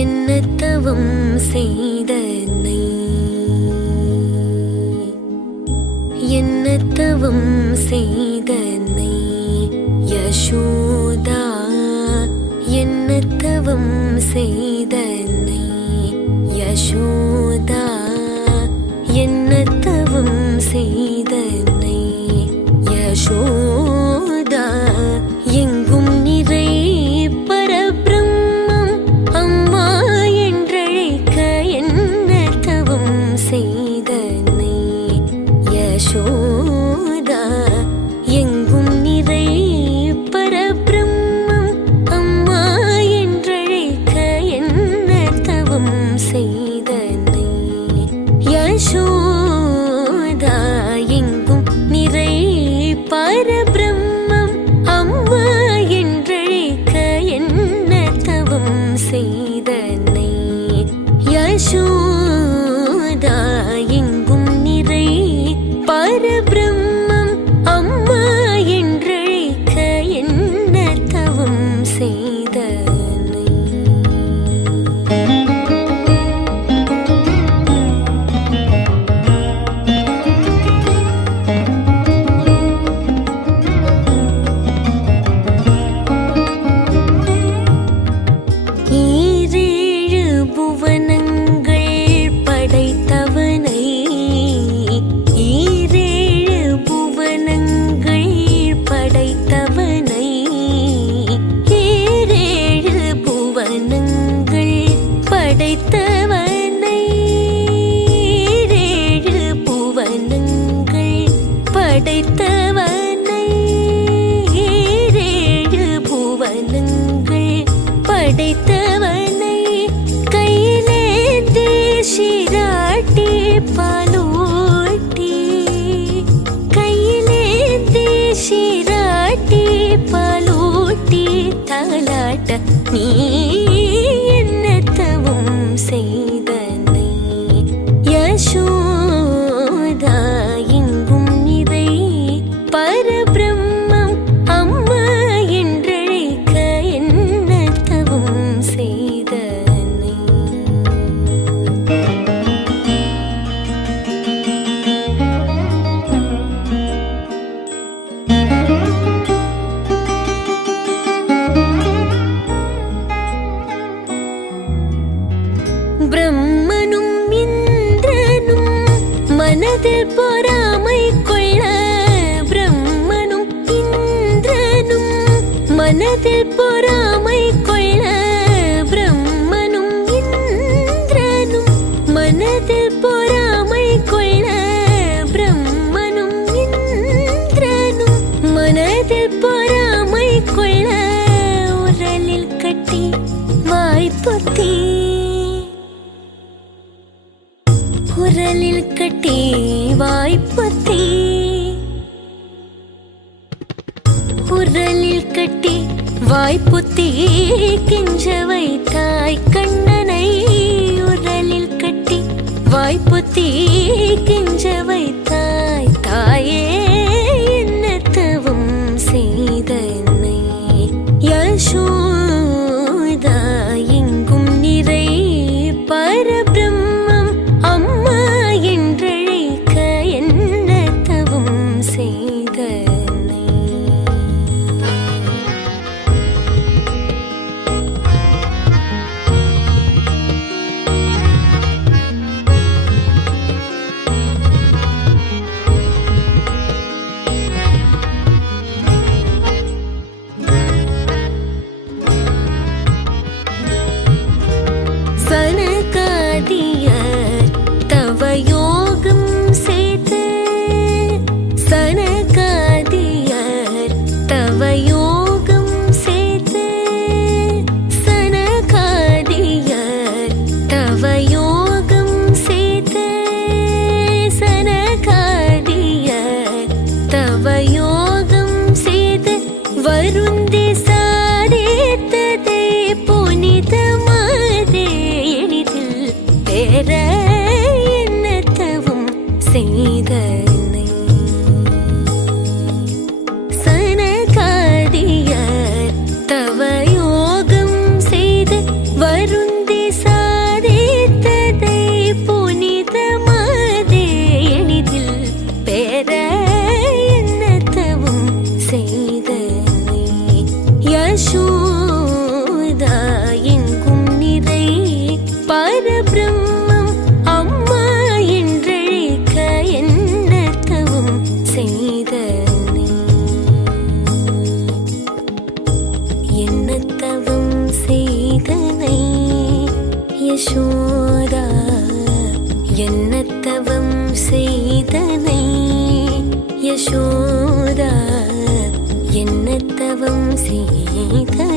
என்ன தவம் செய்தனை, என்ன தவம் செய்தனை யசோதா, என்ன தவம் செய்தனை யசோதா, என்ன தவம் செய்தனை யசோதா. எங்கும் நிறை பரபிரம்மம் அம்மா என்றழைக்க என்ன தவம் செய்தனை யசோதா. எங்கும் நிறை பரபிரம்மம் அம்மா என்றழைக்க என்ன தவம் செய்தனை யசோதா. எங்கும் நிறை பரபிரம்மம் அம்மா என்றழைக்க என்ன தவம் செய்தனை யசோதா. எங்கும் நிறை பரபிரம்மம் அம்மா என்றழைக்க என்ன தவம் செய்தனை. ஈரேழு புவனங்கள் படைத்தவனை, ஈரேழு புவனங்கள் படைத்தவனை, ஈரேழு புவனங்கள் படைத்தவனை, ஈரேழு புவனங்கள் படைத்தவனை, ஈரேழு புவனங்கள் படைத்தவனை, கையிலேந்தி சீராட்டி பாலூட்டி, கையிலேந்தி சீராட்டி பாலூட்டி தாலாட்ட நீ என்ன தவம் செய்தனை யசோதா. எங்கும் நிறை பரபிரம்மம் அம்மா என்றழைக்க என்ன தவம் செய்தனை. பிரம்மனும் இந்திரனும் மனதில் பொறாமை கொள்ள, பிரம்மனும் இந்திரனும் மனதில் பொறாமை கொள்ள, பிரம்மனும் இந்திரனும் மனதில் பொறாமை கொள்ள, பிரம்மனும் இந்திரனும் மனதில் பொறாமை கொள்ள, உரலில் கட்டி வாய்ப்பொத்தி, உரலில் கட்டி வாய்ப்பொத்தி, உரலில் கட்டி வாய்ப்பொத்தி கெஞ்ச வைத்தாய் கண்ணனை, உரலில் கட்டி வாய்ப்பொத்தி கெஞ்ச வைத்தாய் தாயே என்ன தவம் செய்தனை யசோதா. எங்கும் நிறை பரபிரம்மம் அம்மா என்றழைக்க என்ன தவம் செய்தனை. சனகாதியர் தவயோகம் செய்து, சனகாதியர் தவயோகம் செய்து, சனகாதியர் தவயோகம் செய்து, சனகாதியர் தவயோகம் செய்து வருந்தி சாதித்ததே புனிதமாதே எளிதில் பெற என்ன தவம் செய்தனை. சனகாதியர் தவயோகம் செய்து வருந்தி யசோதா என்ன தவம் செய்தனை யசோதா என்ன தவம் செய்தனை